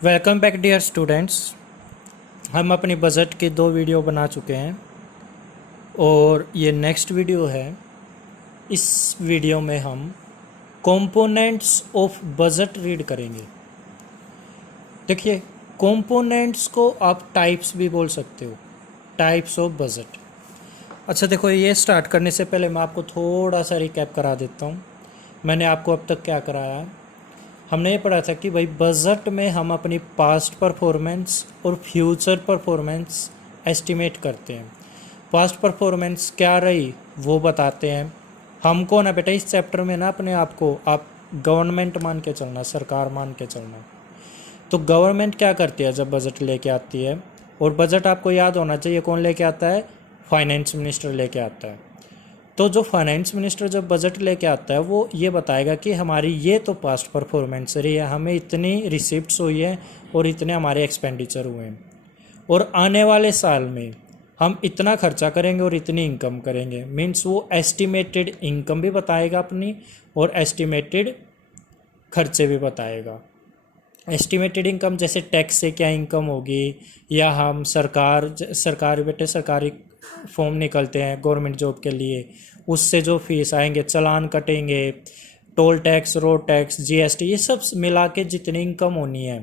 Welcome back dear students. हम अपनी budget की 2 वीडियो बना चुके हैं और ये नेक्स्ट वीडियो है। इस वीडियो में हम कंपोनेंट्स ऑफ बजट रीड करेंगे। देखिए, कंपोनेंट्स को आप टाइप्स भी बोल सकते हो, टाइप्स ऑफ बजट। अच्छा देखो, ये स्टार्ट करने से पहले मैं आपको थोड़ा सा रिकैप करा देता हूँ। मैंने आपको अब तक क्या कराया है। हमने ये पढ़ा था कि भाई बजट में हम अपनी पास्ट परफॉर्मेंस और फ्यूचर परफॉर्मेंस एस्टिमेट करते हैं। पास्ट परफॉर्मेंस क्या रही वो बताते हैं। हमको ना बेटा इस चैप्टर में ना अपने आप को आप गवर्नमेंट मान के चलना, सरकार मान के चलना। तो गवर्नमेंट क्या करती है जब बजट लेके आती है, और बजट आपको याद होना चाहिए कौन लेके आता है, फाइनेंस मिनिस्टर लेके आता है। तो जो फाइनेंस मिनिस्टर जब बजट लेके आता है वो ये बताएगा कि हमारी ये तो पास्ट परफॉर्मेंस रही है, हमें इतनी रिसिप्ट्स हुई है और इतने हमारे एक्सपेंडिचर हुए हैं, और आने वाले साल में हम इतना खर्चा करेंगे और इतनी इनकम करेंगे। मीन्स वो एस्टिमेटेड इनकम भी बताएगा अपनी और एस्टिमेटेड खर्चे भी बताएगा। एस्टिमेटेड इनकम जैसे टैक्स से क्या इनकम होगी, या हम सरकारी बेटे सरकारी फॉर्म निकलते हैं गवर्नमेंट जॉब के लिए, उससे जो फीस आएंगे, चालान कटेंगे, toll tax, road tax, GST, ये सब मिला के जितनी इनकम होनी है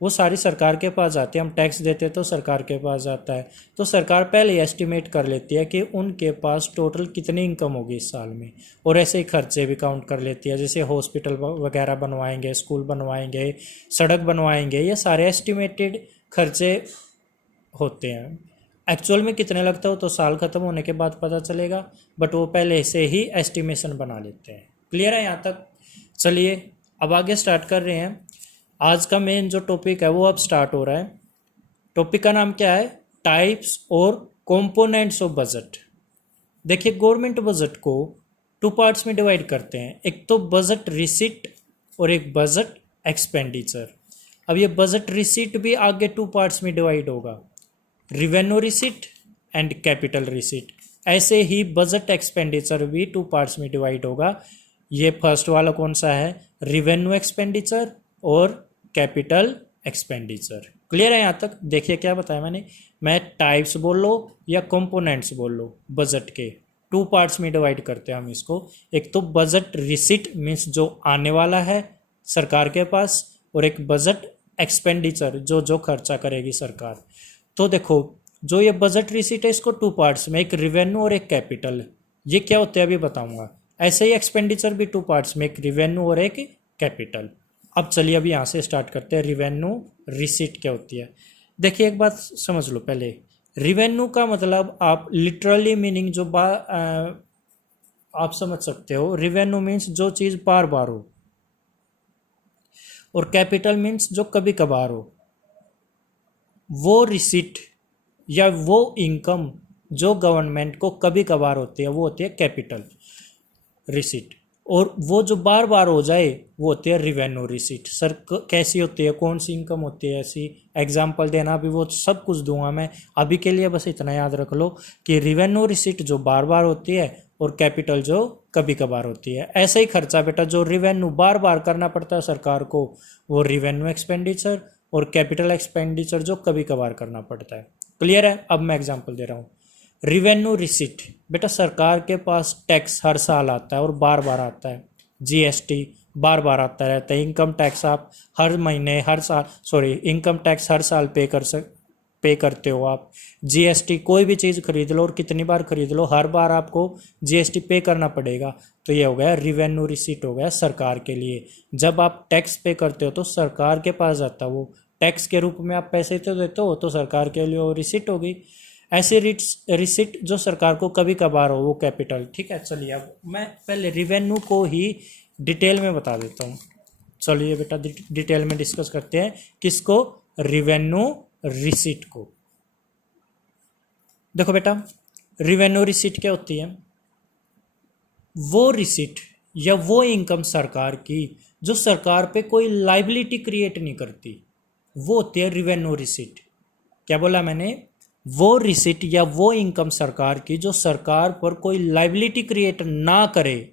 वो सारी सरकार के पास जाती है। हम टैक्स देते हैं तो सरकार के पास जाता है। तो सरकार पहले एस्टिमेट कर लेती है कि उनके पास टोटल कितनी इनकम होगी इस साल में, और ऐसे ही खर्चे भी काउंट कर लेती है। जैसे हॉस्पिटल वगैरह बनवाएंगे, स्कूल बनवाएंगे, सड़क बनवाएंगे, ये सारे एस्टिमेटेड खर्चे होते हैं। एक्चुअल में कितने लगता हो तो साल ख़त्म होने के बाद पता चलेगा, बट वो पहले से ही एस्टिमेशन बना लेते हैं। क्लियर है यहाँ तक? चलिए अब आगे स्टार्ट कर रहे हैं। आज का मेन जो टॉपिक है वो अब स्टार्ट हो रहा है। टॉपिक का नाम क्या है? टाइप्स और कंपोनेंट्स ऑफ बजट। देखिए, गवर्नमेंट बजट को 2 पार्ट्स में डिवाइड करते हैं, एक तो बजट रिसीट और एक बजट एक्सपेंडिचर। अब ये बजट रिसीट भी आगे 2 पार्ट्स में डिवाइड होगा, revenue receipt and capital receipt. ऐसे ही बजट एक्सपेंडिचर भी 2 पार्ट्स में डिवाइड होगा। ये फर्स्ट वाला कौन सा है? रिवेन्यू एक्सपेंडिचर और कैपिटल एक्सपेंडिचर। क्लियर है यहाँ तक? देखिए क्या बताया मैंने, मैं टाइप्स बोल लो या कंपोनेंट्स बोल लो, बजट के 2 पार्ट्स में डिवाइड करते हैं हम इसको। एक तो बजट रिसीट मीन्स जो आने वाला है सरकार के पास, और एक बजट एक्सपेंडिचर जो जो खर्चा करेगी सरकार। तो देखो, जो ये बजट रिसीट है इसको 2 पार्ट्स में, एक रिवेन्यू और एक कैपिटल। ये क्या होते हैं अभी बताऊंगा। ऐसे ही एक्सपेंडिचर भी 2 पार्ट्स में, एक रिवेन्यू और एक कैपिटल। अब चलिए अभी यहाँ से स्टार्ट करते हैं। रिवेन्यू रिसीट क्या होती है? देखिए एक बात समझ लो पहले। रिवेन्यू का मतलब आप लिटरली मीनिंग जो आप समझ सकते हो। रिवेन्यू मीन्स जो चीज़ बार बार हो, और कैपिटल मीन्स जो कभी कभार हो। वो रिसीट या वो इनकम जो गवर्नमेंट को कभी कभार होती है वो होती है कैपिटल रिसीट, और वो जो बार बार हो जाए वो होती है रिवेन्यू रिसीट। सर कैसी होती है, कौन सी इनकम होती है, ऐसी एग्जांपल देना, अभी वो सब कुछ दूंगा मैं। अभी के लिए बस इतना याद रख लो कि रिवेन्यू रिसीट जो बार बार होती है और कैपिटल जो कभी कभार होती है। ऐसे ही खर्चा बेटा जो रिवेन्यू बार बार करना पड़ता है सरकार को वो रिवेन्यू एक्सपेंडिचर, और कैपिटल एक्सपेंडिचर जो कभी कभार करना पड़ता है। क्लियर है? अब मैं एग्जाम्पल दे रहा हूँ। रिवेन्यू रिसीट बेटा सरकार के पास टैक्स हर साल आता है और बार बार आता है। जीएसटी बार बार आता रहता है। इनकम टैक्स आप हर महीने, हर साल, इनकम टैक्स हर साल पे करते हो आप। जीएसटी कोई भी चीज़ खरीद लो और कितनी बार खरीद लो, हर बार आपको जीएसटी पे करना पड़ेगा। तो ये हो गया रिवेन्यू रिसीट, हो गया सरकार के लिए। जब आप टैक्स पे करते हो तो सरकार के पास जाता है वो, टैक्स के रूप में आप पैसे तो देते हो, तो सरकार के लिए वो रिसीट होगी। ऐसे रिसीट जो सरकार को कभी कभार हो वो कैपिटल। ठीक है, चलिए अब मैं पहले रिवेन्यू को ही डिटेल में बता देता हूँ। चलिए बेटा डिटेल में डिस्कस करते हैं। किसको? रिवेन्यू रिसीट को। देखो बेटा, रिवेन्यू रिसीट क्या होती है? वो रिसीट या वो इनकम सरकार की जो सरकार पे कोई लाइबिलिटी क्रिएट नहीं करती, वो होती है रिवेन्यू रिसीट। क्या बोला मैंने? वो रिसीट या वो इनकम सरकार की जो सरकार पर कोई लाइबिलिटी क्रिएट ना करे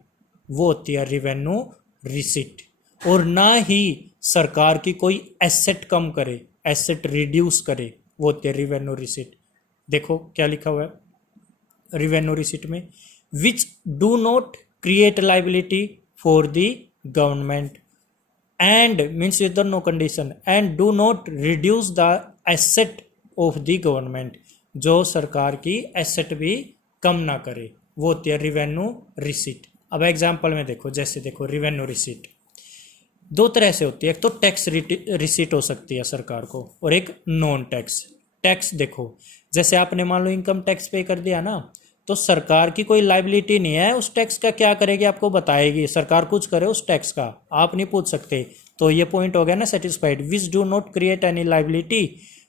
वो होती है रिवेन्यू रिसीट। और ना ही सरकार की कोई एसेट कम करे, एसेट रिड्यूस करे, वो होती है रिवेन्यू रिसीट। देखो क्या लिखा हुआ है रिवेन्यू रिसीट में, which do not create liability for the government and means with no condition and do not reduce the asset of the government, जो सरकार की एसेट भी कम ना करे, वो होती है रिवेन्यू रिसीट। अब एग्जाम्पल में देखो, जैसे देखो रिवेन्यू रिसीट दो तरह से होती है, एक तो टैक्स रिसीट हो सकती है सरकार को, और एक नॉन टैक्स। टैक्स देखो, जैसे आपने मान लो इनकम टैक्स पे कर दिया ना, तो सरकार की कोई लाइबिलिटी नहीं है, उस टैक्स का क्या करेगी आपको बताएगी, सरकार कुछ करे उस टैक्स का आप नहीं पूछ सकते। तो ये पॉइंट हो गया ना satisfied, which do not create any liability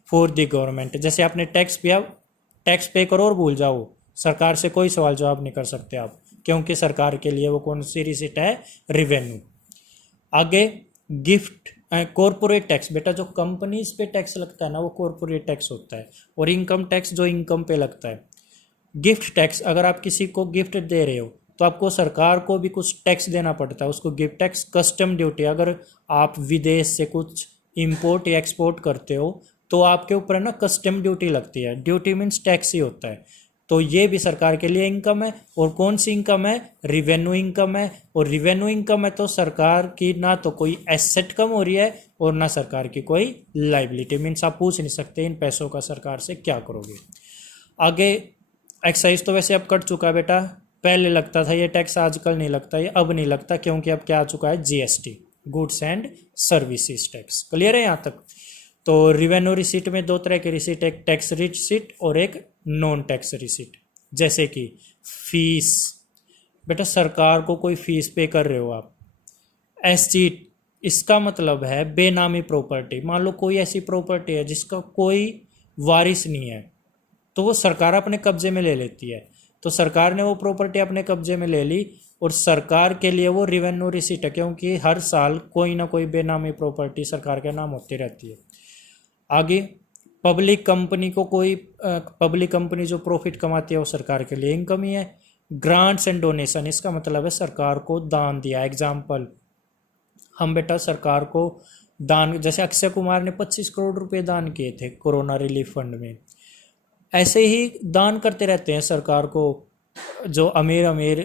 for the government. जैसे आपने टैक्स पे करो और भूल जाओ, सरकार से कोई सवाल जवाब नहीं कर सकते आप, क्योंकि सरकार के लिए वो कौन सी रिसीट है, रिवेन्यू। आगे गिफ्ट कॉरपोरेट टैक्स, बेटा जो कंपनीज पे टैक्स लगता है ना वो कॉरपोरेट टैक्स होता है, और इनकम टैक्स जो इनकम पे लगता है। गिफ्ट टैक्स, अगर आप किसी को गिफ्ट दे रहे हो तो आपको सरकार को भी कुछ टैक्स देना पड़ता है, उसको गिफ्ट टैक्स। कस्टम ड्यूटी, अगर आप विदेश से कुछ इंपोर्ट या एक्सपोर्ट करते हो तो आपके ऊपर ना कस्टम ड्यूटी लगती है, ड्यूटी मीन्स टैक्स ही होता है। तो ये भी सरकार के लिए इनकम है, और कौन सी इनकम है, रिवेन्यू इनकम है। और रिवेन्यू इनकम है तो सरकार की ना तो कोई एसेट कम हो रही है और ना सरकार की कोई लाइबिलिटी, मीन्स आप पूछ नहीं सकते इन पैसों का सरकार से क्या करोगे। आगे एक्साइज तो वैसे अब कट चुका है बेटा, पहले लगता था ये टैक्स, आजकल नहीं लगता ये, अब नहीं लगता क्योंकि अब क्या आ चुका है, GST, goods and services tax. Clear है यहाँ तक। तो रिवेन्यू रिसीट में दो तरह की रिसीट, एक टैक्स रिसीट और एक नॉन टैक्स रिसीट। जैसे कि फीस, बेटा सरकार को कोई फीस पे कर रहे हो आप, एससीट इसका मतलब है बेनामी प्रॉपर्टी। मान लो कोई ऐसी प्रॉपर्टी है जिसका कोई वारिस नहीं है, तो वो सरकार अपने कब्जे में ले लेती है। तो सरकार ने वो प्रॉपर्टी अपने कब्जे में ले ली और सरकार के लिए वो रिवेन्यू रिसीट है, क्योंकि हर साल कोई ना कोई बेनामी प्रॉपर्टी सरकार के नाम होती रहती है। आगे पब्लिक कंपनी को कोई पब्लिक कंपनी जो प्रॉफिट कमाती है वो सरकार के लिए इनकम ही है। ग्रांट्स एंड डोनेशन, इसका मतलब है सरकार को दान दिया। एग्जाम्पल, हम बेटा सरकार को दान, जैसे अक्षय कुमार ने 25 करोड़ रुपए दान किए थे कोरोना रिलीफ फंड में, ऐसे ही दान करते रहते हैं सरकार को, जो अमीर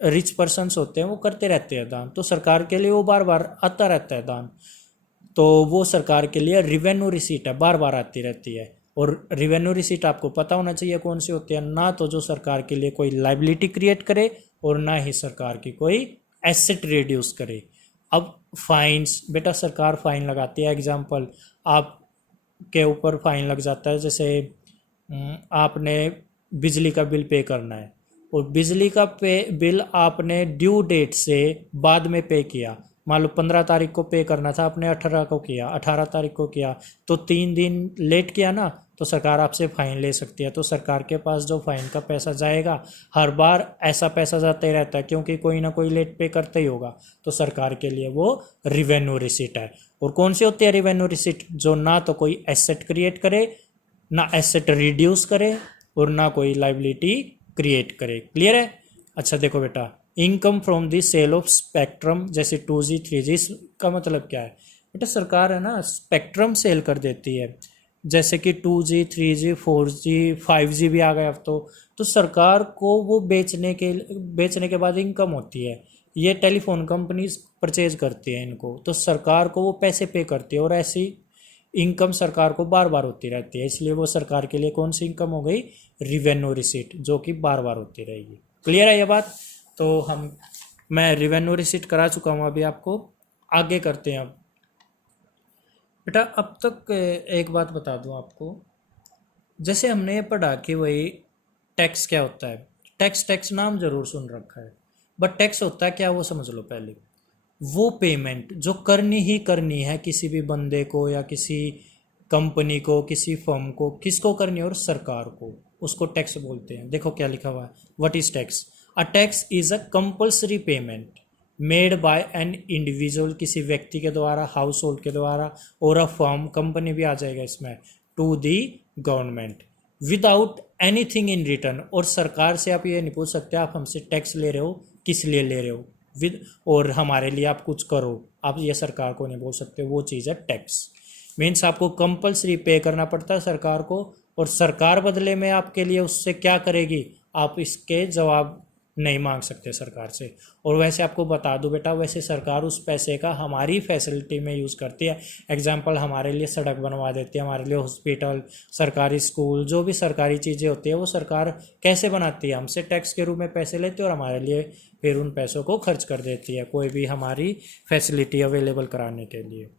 रिच पर्सन्स होते हैं वो करते रहते हैं दान, तो सरकार के लिए वो बार बार आता रहता है दान, तो वो सरकार के लिए रिवेन्यू रिसीट है, बार बार आती रहती है। और रिवेन्यू रिसीट आपको पता होना चाहिए कौन सी होती है, ना तो जो सरकार के लिए कोई लाइबिलिटी क्रिएट करे और ना ही सरकार की कोई एसेट रिड्यूस करे। अब फाइन्स, बेटा सरकार फाइन लगाती है। एग्जाम्पल, आप के ऊपर फाइन लग जाता है, जैसे आपने बिजली का बिल पे करना है और बिजली का बिल आपने ड्यू डेट से बाद में पे किया, मान लो 15 तारीख को पे करना था, आपने 18 को किया, 18 तारीख को किया, तो 3 दिन लेट किया ना, तो सरकार आपसे फाइन ले सकती है। तो सरकार के पास जो फाइन का पैसा जाएगा, हर बार ऐसा पैसा जाता ही रहता है, क्योंकि कोई ना कोई लेट पे करता ही होगा, तो सरकार के लिए वो रिवेन्यू रिसीट है। और कौन सी होती है रिवेन्यू रिसीट, जो ना तो कोई एसेट क्रिएट करे, ना एसेट रिड्यूस करे और ना कोई लाइबिलिटी क्रिएट करे। क्लियर है। अच्छा देखो बेटा, income from the sale of spectrum, जैसे 2G 3G, का मतलब क्या है बेटा, सरकार है ना स्पेक्ट्रम सेल कर देती है, जैसे कि 2G 3G 4G 5G भी आ गया अब तो सरकार को वो बेचने के बाद इनकम होती है। ये टेलीफोन कंपनीज परचेज करती है इनको, तो सरकार को वो पैसे पे करती है, और ऐसी इनकम सरकार को बार बार होती रहती है, इसलिए वो सरकार के लिए कौन सी इनकम हो गई, रिवेन्यू रिसीट, जो कि बार बार होती रहेगी। क्लियर है ये बात। तो मैं रिवेन्यू रिसीट करा चुका हूँ अभी आपको, आगे करते हैं। अब बेटा अब तक एक बात बता दूँ आपको, जैसे हमने ये पढ़ा कि वही टैक्स क्या होता है, टैक्स नाम जरूर सुन रखा है, बट टैक्स होता है क्या वो समझ लो पहले। वो पेमेंट जो करनी ही करनी है किसी भी बंदे को या किसी कंपनी को, किसी फर्म को, किसको करनी है, और सरकार को, उसको टैक्स बोलते हैं। देखो क्या लिखा हुआ है, what is tax. A tax is a compulsory payment made by an individual, किसी व्यक्ति के द्वारा, हाउस होल्ड के द्वारा, और अ फर्म, कंपनी भी आ जाएगा इसमें, to the government without anything in return. और सरकार से आप ये नहीं पूछ सकते आप हमसे टैक्स ले रहे हो, किस लिए ले रहे हो, विद, और हमारे लिए आप कुछ करो, आप ये सरकार को नहीं बोल सकते, वो चीज़ है टैक्स। मीन्स आपको कंपल्सरी पे करना पड़ता है सरकार को, और सरकार बदले में आपके लिए उससे क्या करेगी आप इसके जवाब नहीं मांग सकते सरकार से। और वैसे आपको बता दूं बेटा, वैसे सरकार उस पैसे का हमारी फैसिलिटी में यूज़ करती है। एग्जांपल, हमारे लिए सड़क बनवा देती है, हमारे लिए हॉस्पिटल, सरकारी स्कूल, जो भी सरकारी चीज़ें होती है वो सरकार कैसे बनाती है, हमसे टैक्स के रूप में पैसे लेती है और हमारे लिए फिर उन पैसों को खर्च कर देती है कोई भी हमारी फैसिलिटी अवेलेबल कराने के लिए।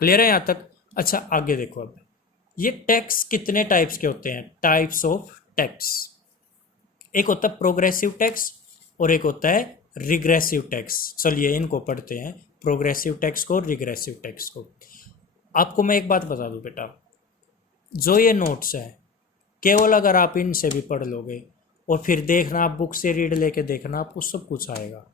क्लियर है यहाँ तक? अच्छा आगे देखो, अब ये टैक्स कितने टाइप्स के होते हैं, टाइप्स ऑफ टैक्स। एक होता है प्रोग्रेसिव टैक्स और एक होता है रिग्रेसिव टैक्स। चलिए इनको पढ़ते हैं, प्रोग्रेसिव टैक्स को, रिग्रेसिव टैक्स को। आपको मैं एक बात बता दूं बेटा, जो ये नोट्स हैं केवल अगर आप इनसे भी पढ़ लोगे और फिर देखना, आप बुक से रीड लेके देखना, आपको सब कुछ आएगा।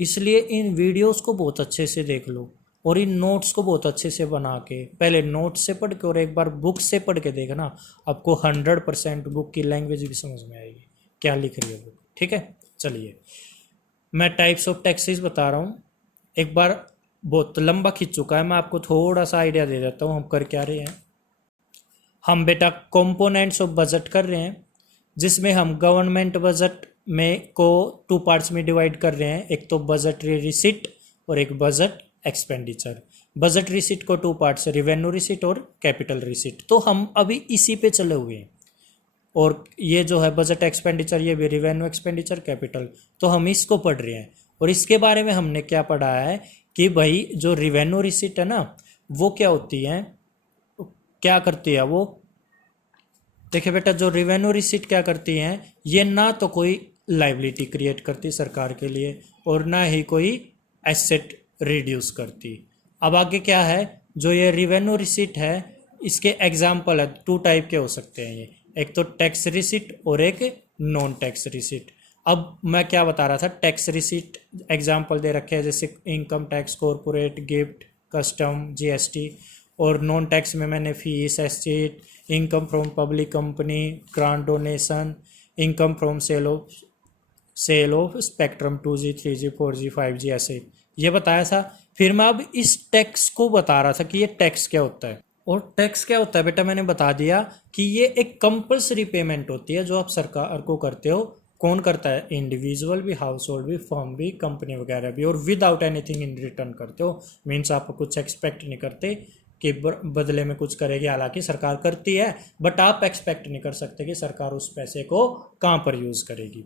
इसलिए इन वीडियोस को बहुत अच्छे से देख लो और इन नोट्स को बहुत अच्छे से बना के, पहले नोट्स से पढ़ के और एक बार बुक से पढ़ के देखना, आपको 100% बुक की लैंग्वेज भी समझ में आएगी, क्या लिख रही है बुक। ठीक है, चलिए मैं टाइप्स ऑफ टैक्सेस बता रहा हूँ। एक बार बहुत लंबा खिंच चुका है, मैं आपको थोड़ा सा आइडिया दे देता हूँ हम कर क्या रहे हैं। हम बेटा कंपोनेंट्स ऑफ बजट कर रहे हैं, जिसमें हम गवर्नमेंट बजट में को 2 पार्ट्स में डिवाइड कर रहे हैं, एक तो बजटरी रिसिट और एक बजट एक्सपेंडिचर। बजट रिसिट को 2 पार्ट्स, रेवेन्यू रिसिट और कैपिटल रिसिट। तो हम अभी इसी पे चले हुए हैं, और ये जो है बजट एक्सपेंडिचर, ये भी रेवेन्यू एक्सपेंडिचर कैपिटल, तो हम इसको पढ़ रहे हैं। और इसके बारे में हमने क्या पढ़ा है कि भाई जो रेवेन्यू रिसिट है ना, वो क्या होती है, क्या करती है वो। देखिए बेटा, जो रेवेन्यू रिसिट क्या करती हैं, ये ना तो कोई लाइबिलिटी क्रिएट करती सरकार के लिए और ना ही कोई एसेट रिड्यूस करती। अब आगे क्या है, जो ये रेवेन्यू रिसिट है इसके एग्जाम्पल है, 2 टाइप के हो सकते हैं ये, एक तो टैक्स रिसिट और एक नॉन टैक्स रिसिट। अब मैं क्या बता रहा था, टैक्स रिसिट एग्जाम्पल दे रखे हैं जैसे income tax, corporate, gift, custom, GST. और नॉन टैक्स में मैंने fees, estate, income from public company, grant, donation, income from sale of spectrum 2G, 3G, 4G, 5G, ऐसे ये बताया था। फिर मैं अब इस टैक्स को बता रहा था कि ये टैक्स क्या होता है। और टैक्स क्या होता है बेटा, मैंने बता दिया कि ये एक कंपल्सरी पेमेंट होती है जो आप सरकार को करते हो। कौन करता है, इंडिविजुअल भी, हाउस होल्ड भी, फर्म भी, कंपनी वगैरह भी, और विदाउट एनीथिंग इन रिटर्न करते हो। मीन्स आप कुछ एक्सपेक्ट नहीं करते कि बदले में कुछ करेगी, हालांकि सरकार करती है, बट आप एक्सपेक्ट नहीं कर सकते कि सरकार उस पैसे को कहाँ पर यूज़ करेगी।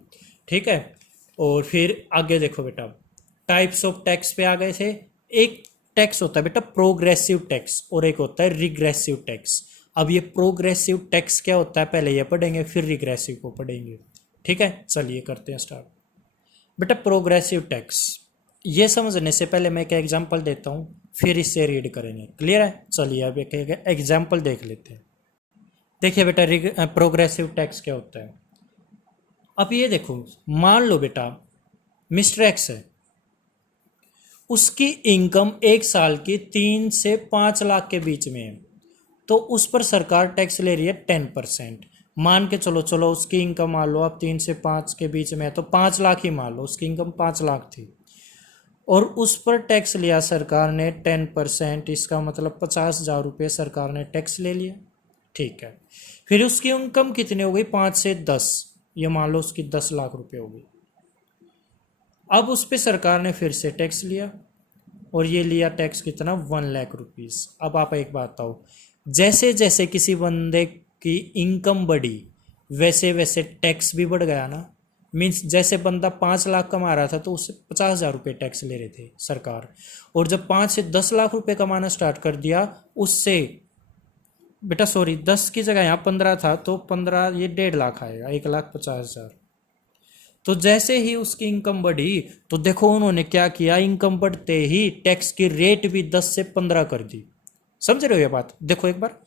ठीक है, और फिर आगे देखो बेटा, टाइप्स ऑफ टैक्स पे आ गए थे। एक टैक्स होता है बेटा प्रोग्रेसिव टैक्स और एक होता है रिग्रेसिव टैक्स। अब ये प्रोग्रेसिव टैक्स क्या होता है पहले ये पढ़ेंगे, फिर रिग्रेसिव को पढ़ेंगे। ठीक है, चलिए करते हैं स्टार्ट। बेटा प्रोग्रेसिव टैक्स ये समझने से पहले मैं एक एग्जांपल देता हूँ, फिर इससे रीड करेंगे। क्लियर है? चलिए अब एक एग्जांपल देख लेते हैं। देखिए बेटा, प्रोग्रेसिव टैक्स क्या होता है। अब ये देखो, मान लो बेटा मिस्टर एक्स है, उसकी इनकम एक साल की 3 से 5 लाख के बीच में है, तो उस पर सरकार टैक्स ले रही है 10%। मान के चलो उसकी इनकम मान लो आप 3 से 5 के बीच में है, तो 5 लाख ही मान लो, उसकी इनकम 5 लाख थी और उस पर टैक्स लिया सरकार ने 10%, इसका मतलब 50,000 रुपये सरकार ने टैक्स ले लिया। ठीक है, फिर उसकी इनकम कितनी हो गई, 5 से 10, ये मान लो उसकी 10 लाख रुपये हो गई। अब उस पर सरकार ने फिर से टैक्स लिया और ये लिया टैक्स कितना, 1 लाख रुपीज़। अब आप एक बात बताओ, जैसे जैसे किसी बंदे की इनकम बढ़ी वैसे वैसे टैक्स भी बढ़ गया ना। मीन्स जैसे बंदा 5 लाख कमा रहा था तो उससे 50,000 रुपये टैक्स ले रहे थे सरकार, और जब 5 से 10 लाख रुपये कमाना स्टार्ट कर दिया उससे, बेटा सॉरी 10 की जगह यहाँ 15 था, तो 15 ये 1.5 लाख आएगा, 1,50,000। तो जैसे ही उसकी इनकम बढ़ी तो देखो उन्होंने क्या किया, इनकम बढ़ते ही टैक्स की रेट भी 10 से 15 कर दी। समझ रहे हो ये बात? देखो एक बार,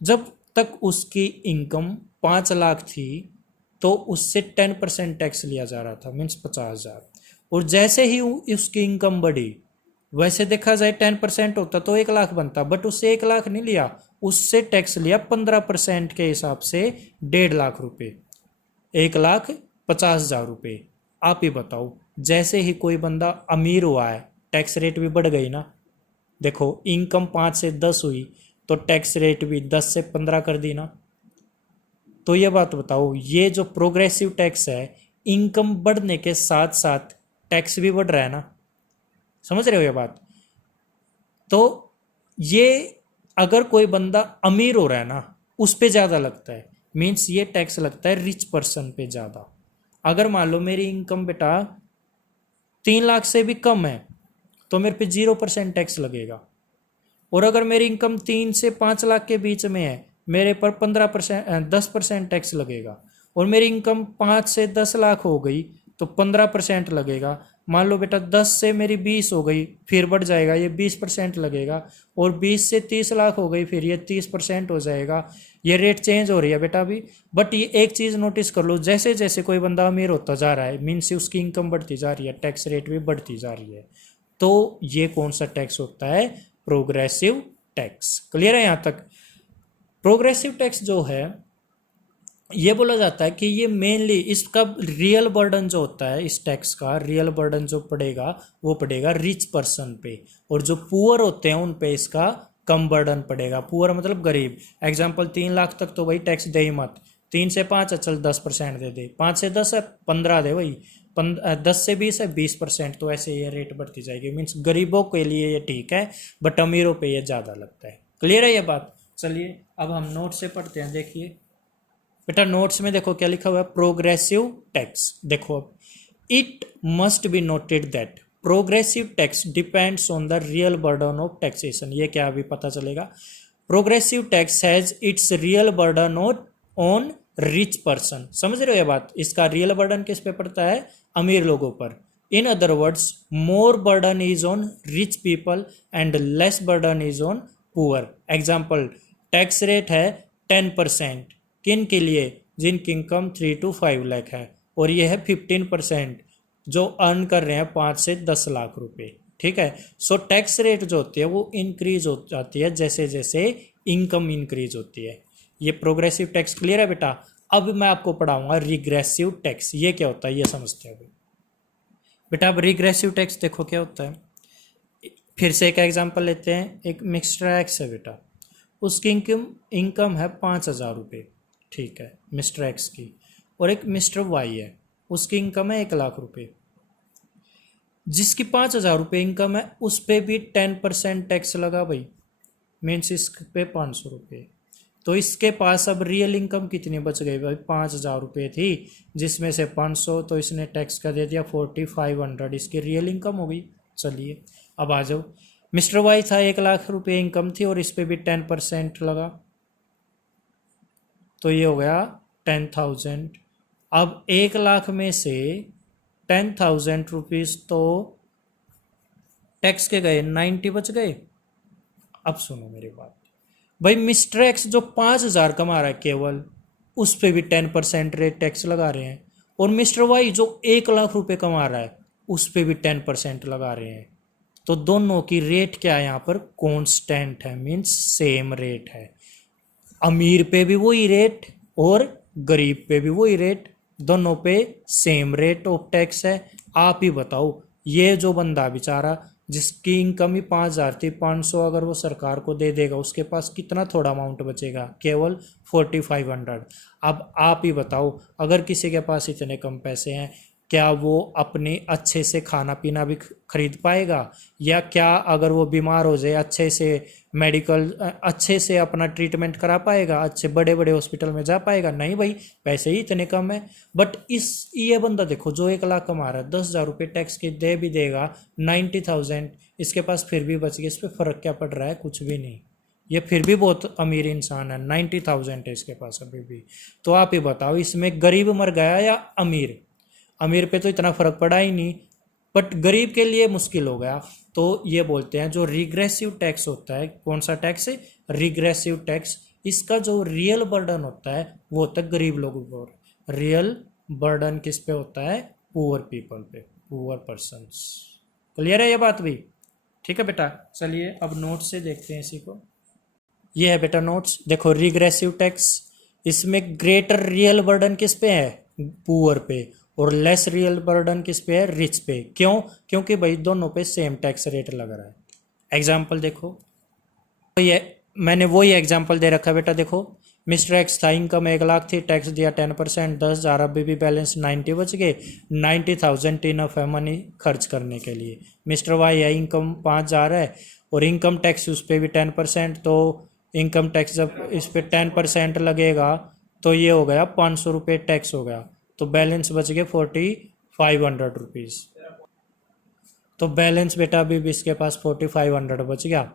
जब तक उसकी इनकम 5 लाख थी तो उससे 10% टैक्स लिया जा रहा था, मीन्स 50,000। और जैसे ही उसकी इनकम बढ़ी, वैसे देखा जाए 10% होता तो 1 लाख बनता, बट उससे 1 लाख नहीं लिया, उससे टैक्स लिया 15% के हिसाब से 1.5 लाख रुपये, 1,50,000 रुपये। आप ही बताओ जैसे ही कोई बंदा अमीर हुआ है टैक्स रेट भी बढ़ गई ना। देखो इनकम 5 से 10 हुई तो टैक्स रेट भी 10 से 15 कर दी ना। तो ये बात बताओ, ये जो प्रोग्रेसिव टैक्स है, इनकम बढ़ने के साथ साथ टैक्स भी बढ़ रहा है ना। समझ रहे हो ये बात। तो ये अगर कोई बंदा अमीर हो रहा है ना उस पे ज़्यादा लगता है, मीन्स ये टैक्स लगता है रिच पर्सन पे ज़्यादा। अगर मान लो मेरी इनकम बेटा 3 लाख से भी कम है तो मेरे पे 0% टैक्स लगेगा। और अगर मेरी इनकम 3 से 5 लाख के बीच में है मेरे पर 15% 10% टैक्स लगेगा। और मेरी इनकम 5 से 10 लाख हो गई तो 15% लगेगा। मान लो बेटा 10 से मेरी 20 हो गई फिर बढ़ जाएगा, ये 20% लगेगा। और 20 से 30 लाख हो गई फिर ये 30% हो जाएगा। ये रेट चेंज हो रही है बेटा अभी। बट ये एक चीज़ नोटिस कर लो, जैसे जैसे कोई बंदा अमीर होता जा रहा है मीन्स उसकी इनकम बढ़ती जा रही है, टैक्स रेट भी बढ़ती जा रही है। तो ये कौन सा टैक्स होता है? Progressive tax. क्लियर है यहाँ तक? प्रोग्रेसिव टैक्स जो है ये बोला जाता है कि ये मेनली इसका रियल बर्डन जो होता है, इस टैक्स का रियल बर्डन जो पड़ेगा वो पड़ेगा रिच पर्सन पे, और जो पुअर होते हैं उन पे इसका कम बर्डन पड़ेगा। पुअर मतलब गरीब। एग्जाम्पल 3 लाख तक तो भाई टैक्स दे ही मत, 3 से 5 है चल 10% दे दे, 5 से 10 है 15 दे भाई, 10 से 20 है 20%। तो ऐसे ये रेट बढ़ती जाएगी। मीन्स गरीबों के लिए ये ठीक है बट अमीरों पे ये ज़्यादा लगता है। क्लियर है ये बात? चलिए अब हम नोट से पढ़ते हैं। देखिए बेटा नोट्स में देखो क्या लिखा हुआ है, प्रोग्रेसिव टैक्स। देखो अब, it must be noted that progressive tax depends on the real burden of taxation. ये क्या अभी पता चलेगा। Progressive tax has its real burden on rich person. समझ रहे हो ये बात? इसका रियल बर्डन किस पे पड़ता है? अमीर लोगों पर। In other words more burden is on rich people and less burden is on poor. Example, tax rate है 10%। किन के लिए? जिनकी इनकम 3 to 5 लाख है। और ये है 15% जो अर्न कर रहे हैं 5 से 10 लाख रुपए। ठीक है। सो टैक्स रेट जो होती है वो इंक्रीज हो जाती है जैसे जैसे इनकम इंक्रीज होती है। ये प्रोग्रेसिव टैक्स। क्लियर है बेटा? अब मैं आपको पढ़ाऊंगा रिग्रेसिव टैक्स। ये क्या होता है ये समझते हैं बेटा। अब रिग्रेसिव टैक्स देखो क्या होता है। फिर से एक एग्जांपल लेते हैं। एक मिस्टर एक्स है बेटा, उसकी इनकम है 5,000 रुपये। ठीक है, मिस्टर एक्स की। और एक मिस्टर वाई है, उसकी इनकम है 1 लाख रुपये। जिसकी 5,000 रुपये इनकम है उस पर भी 10% टैक्स लगा भाई, मीन्स इस पे 500 रुपये। तो इसके पास अब रियल इनकम कितनी बच गई भाई? 5,000 रुपये थी जिसमें से 500 तो इसने टैक्स का दे दिया 4,500, इसकी रियल इनकम हो गई। चलिए अब आ जाओ। मिस्टर वाई था 1 लाख रुपये इनकम थी और इस पर भी 10% लगा तो ये हो गया 10,000। अब 1 लाख में से 10,000 रुपीज़ तो टैक्स के गए, 90 बच गए। अब सुनो मेरी बात भाई, मिस्टर एक्स जो 5,000 कमा रहा है केवल उस पर भी 10% रेट टैक्स लगा रहे हैं, और मिस्टर वाई जो 1 लाख रुपए कमा रहा है उस पर भी 10% लगा रहे हैं। तो दोनों की रेट क्या है यहाँ पर? कांस्टेंट है, मीन्स सेम रेट है। अमीर पे भी वही रेट और गरीब पे भी वही रेट, दोनों पे सेम रेट ऑफ टैक्स है। आप ही बताओ, ये जो बंदा बेचारा जिसकी इनकम ही 5,000 थी, 500 अगर वो सरकार को दे देगा उसके पास कितना थोड़ा अमाउंट बचेगा? केवल 4,500। अब आप ही बताओ, अगर किसी के पास इतने कम पैसे हैं क्या वो अपने अच्छे से खाना पीना भी खरीद पाएगा? या क्या अगर वो बीमार हो जाए अच्छे से मेडिकल अच्छे से अपना ट्रीटमेंट करा पाएगा? अच्छे बड़े बड़े हॉस्पिटल में जा पाएगा? नहीं भाई, पैसे ही इतने कम है। बट ये बंदा देखो जो 1 लाख कमा रहा है, 10,000 रुपये टैक्स के दे भी देगा, 90,000 इसके पास फिर भी बच गया। इस पर फ़र्क क्या पड़ रहा है? कुछ भी नहीं। ये फिर भी बहुत अमीर इंसान है, 90,000 है इसके पास अभी भी। तो आप ही बताओ, इसमें गरीब मर गया या अमीर? अमीर पे तो इतना फर्क पड़ा ही नहीं, बट गरीब के लिए मुश्किल हो गया। तो ये बोलते हैं जो रिग्रेसिव टैक्स होता है, कौन सा टैक्स है? Regressive tax. इसका जो रियल बर्डन होता है वो होता है गरीब लोगों पर। रियल बर्डन किस पे होता है? पुअर पीपल पे, पुअर पर्सन्स। क्लियर है ये बात भी? ठीक है बेटा। चलिए अब नोट्स से देखते हैं इसी को। ये है बेटा नोट्स। देखो रिग्रेसिव टैक्स, इसमें ग्रेटर रियल बर्डन किस पे है? पुअर पे। और लेस रियल बर्डन किस पे है, रिच पे। क्यों? क्योंकि भाई दोनों पे सेम टैक्स रेट लग रहा है। एग्जाम्पल देखो, ये मैंने वही एग्जाम्पल दे रखा है बेटा। देखो, मिस्टर एक्स था, इनकम 1 लाख थी, टैक्स दिया 10%, 10,000, अभी भी बैलेंस 90 बच गए। 90,000 इनफ है मनी खर्च करने के लिए। मिस्टर वाई है, इनकम 5,000 है और इनकम टैक्स उस पर भी 10%, तो इनकम टैक्स जब इस पर 10% लगेगा तो ये हो गया 500 रुपये टैक्स हो गया, तो बैलेंस बच गए 4,500 रुपीज़। तो बैलेंस बेटा अभी भी इसके पास 4,500 बच गया।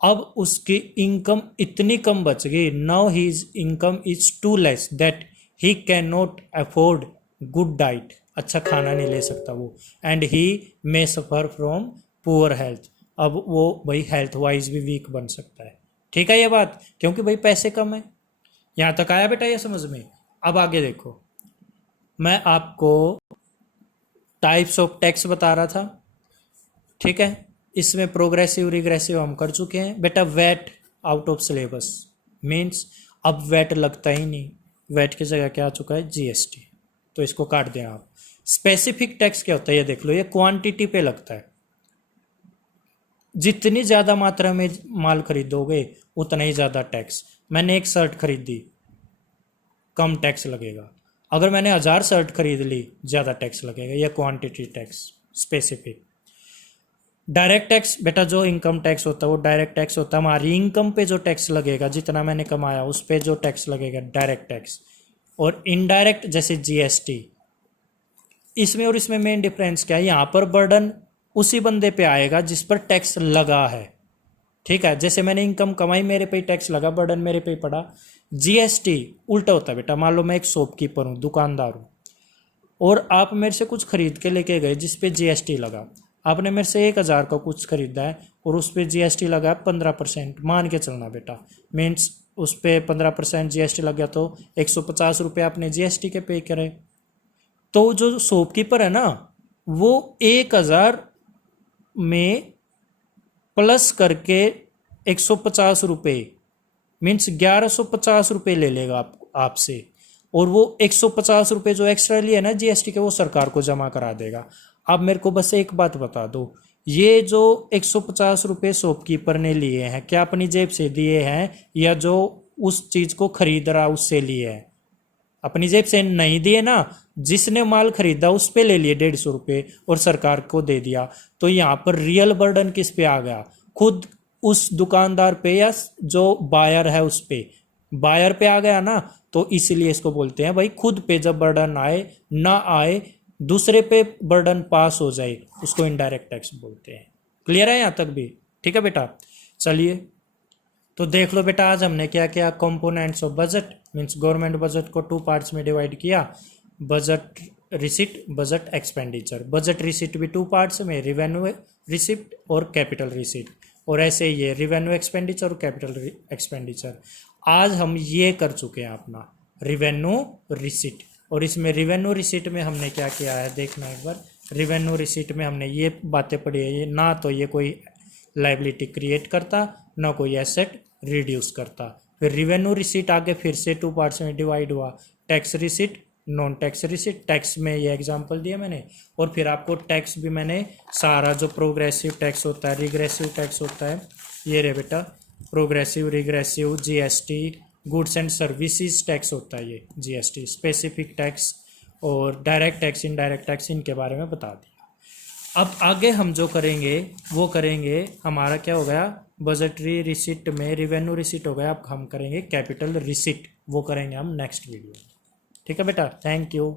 अब उसकी इनकम इतनी कम बच गई, now his income is too less that he can not afford good diet, अच्छा खाना नहीं ले सकता वो, and he may suffer from poor health, अब वो भाई हेल्थ वाइज भी वीक बन सकता है। ठीक है ये बात, क्योंकि भाई पैसे कम है। यहाँ तक आया बेटा ये समझ में? अब आगे देखो, मैं आपको टाइप्स ऑफ टैक्स बता रहा था, ठीक है। इसमें प्रोग्रेसिव रिग्रेसिव हम कर चुके हैं बेटा। VAT out of syllabus means अब वैट लगता ही नहीं, वैट की जगह क्या आ चुका है, जीएसटी, तो इसको काट दें आप। स्पेसिफिक टैक्स क्या होता है ये देख लो, ये क्वांटिटी पे लगता है। जितनी ज़्यादा मात्रा में माल खरीदोगे उतना ही ज़्यादा टैक्स। मैंने एक शर्ट खरीदी, कम टैक्स लगेगा। अगर मैंने 1000 शर्ट खरीद ली, ज़्यादा टैक्स लगेगा। यह quantity tax, specific. Direct tax बेटा, जो इनकम टैक्स होता है वो डायरेक्ट टैक्स होता है। हमारी इनकम पे जो टैक्स लगेगा, जितना मैंने कमाया उस पे जो टैक्स लगेगा, डायरेक्ट टैक्स। और इनडायरेक्ट जैसे जीएसटी, इसमें और इसमें मेन डिफरेंस क्या है, यहाँ पर बर्डन उसी बंदे पे आएगा जिस पर टैक्स लगा है। ठीक है, जैसे मैंने इनकम कमाई, मेरे पे टैक्स लगा, बर्डन मेरे पे पड़ा। जीएसटी उल्टा होता है बेटा। मान लो मैं एक शॉपकीपर हूँ, दुकानदार हूँ, और आप मेरे से कुछ खरीद के लेके गए जिस पे जीएसटी लगा। आपने मेरे से 1,000 का कुछ खरीदा है और उस पर जीएसटी लगा 15%, मान के चलना बेटा। मीन्स उस पर 15% जीएसटी लग गया, तो 150 रुपये आपने जीएसटी के पे करे। तो जो शॉपकीपर है ना, वो 1,000 में प्लस करके 150 रुपये मीन्स 1,150 रुपये ले लेगा आपसे, और वो 150 रुपये जो एक्स्ट्रा लिए ना जीएसटी के, वो सरकार को जमा करा देगा। अब मेरे को बस एक बात बता दो, ये जो 150 रुपये शॉपकीपर ने लिए हैं, क्या अपनी जेब से दिए हैं या जो उस चीज को खरीद रहा उससे लिए हैं? अपनी जेब से नहीं दिए ना, जिसने माल खरीदा उस पे ले लिए 150 रुपये और सरकार को दे दिया। तो यहाँ पर रियल बर्डन किस पे आ गया, खुद उस दुकानदार पे या जो बायर है उस पे, बायर पे आ गया ना। तो इसीलिए इसको बोलते हैं भाई, खुद पे जब बर्डन आए ना आए, दूसरे पे बर्डन पास हो जाए, उसको इनडायरेक्ट टैक्स बोलते हैं। क्लियर है यहाँ तक भी? ठीक है बेटा, चलिए तो देख लो बेटा, आज हमने क्या किया, components of budget means government budget को 2 पार्ट्स में डिवाइड किया, budget receipt, budget expenditure. Budget receipt भी 2 पार्ट्स में, रिवेन्यू रिसिप्ट और कैपिटल रिसिप्ट, और ऐसे ये रिवेन्यू एक्सपेंडिचर और कैपिटल एक्सपेंडिचर। आज हम ये कर चुके हैं अपना रिवेन्यू रिसिप्ट, और इसमें रिवेन्यू रिसिप्ट में हमने क्या किया है देखना एक बार। रिवेन्यू रिसिप्ट में हमने ये बातें पढ़ी है, ये ना तो ये कोई लाइबिलिटी क्रिएट करता, ना कोई एसेट रिड्यूस करता। फिर रिवेन्यू रिसिप्ट आगे फिर से 2 पार्ट्स में डिवाइड हुआ, tax receipt, non tax receipt. Tax में ये एग्जांपल दिया मैंने, और फिर आपको टैक्स भी मैंने सारा जो प्रोग्रेसिव टैक्स होता है, रिग्रेसिव टैक्स होता है, ये रे बेटा progressive, regressive, GST, goods and services tax होता है ये जीएसटी, स्पेसिफिक टैक्स और डायरेक्ट टैक्स, इनडायरेक्ट टैक्स, इनके बारे में बता दिया। अब आगे हम जो करेंगे वो करेंगे, हमारा क्या हो गया, बजटरी रिसिप्ट में रिवेन्यू रिसिप्ट हो गया, अब हम करेंगे कैपिटल रिसिप्ट, वो करेंगे हम नेक्स्ट वीडियो। ठीक है बेटा, थैंक यू।